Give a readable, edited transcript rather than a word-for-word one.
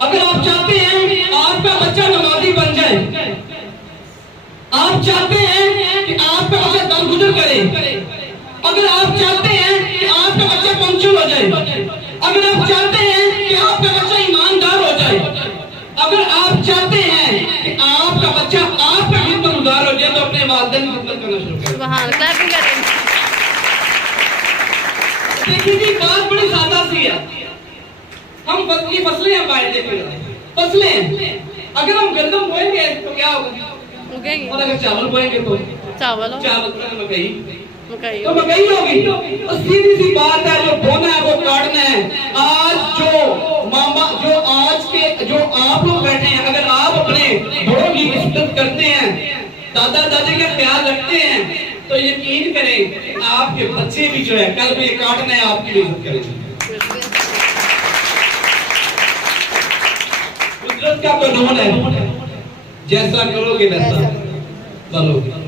अगर आप चाहते हैं आपका बच्चा नमाजी बन जाए, आप चाहते हैं कि आपका बच्चा दरगुजर करे, अगर आप चाहते हैं कि आपका बच्चा पंक्चुअल हो जाए, अगर आप चाहते हैं कि आपका बच्चा ईमानदार हो जाए, अगर आप चाहते हैं कि आपका बच्चा आपका खिदमतगार हो जाए, तो अपने वालिदैन की खिदमत करना शुरू करें। सुभान अल्लाह। क्लैपिंग करें। देखिए जी, बात बड़ी सादा सी है। हम फसलें हैं, बाहर देखिए फसलें, अगर हम गंदम बोएंगे तो क्या होगा, उगेंगे। और अगर चावल बोएंगे तो चावल मकई, मकई तो मकई होगी। तो सीधी सी बात है, जो बोना है वो काटना है। आज जो मामा जो आज के जो आप लोग बैठे हैं, अगर आप अपने बड़ों की इज्जत करते हैं, दादा दादी का ख्याल रखते हैं, तो यकीन करें आपके बच्चे भी जो है कल में काटना है आपकी भी इज्जत करेंगे। कुदरत का कानून है, जैसा करोगे वैसा बनोगे।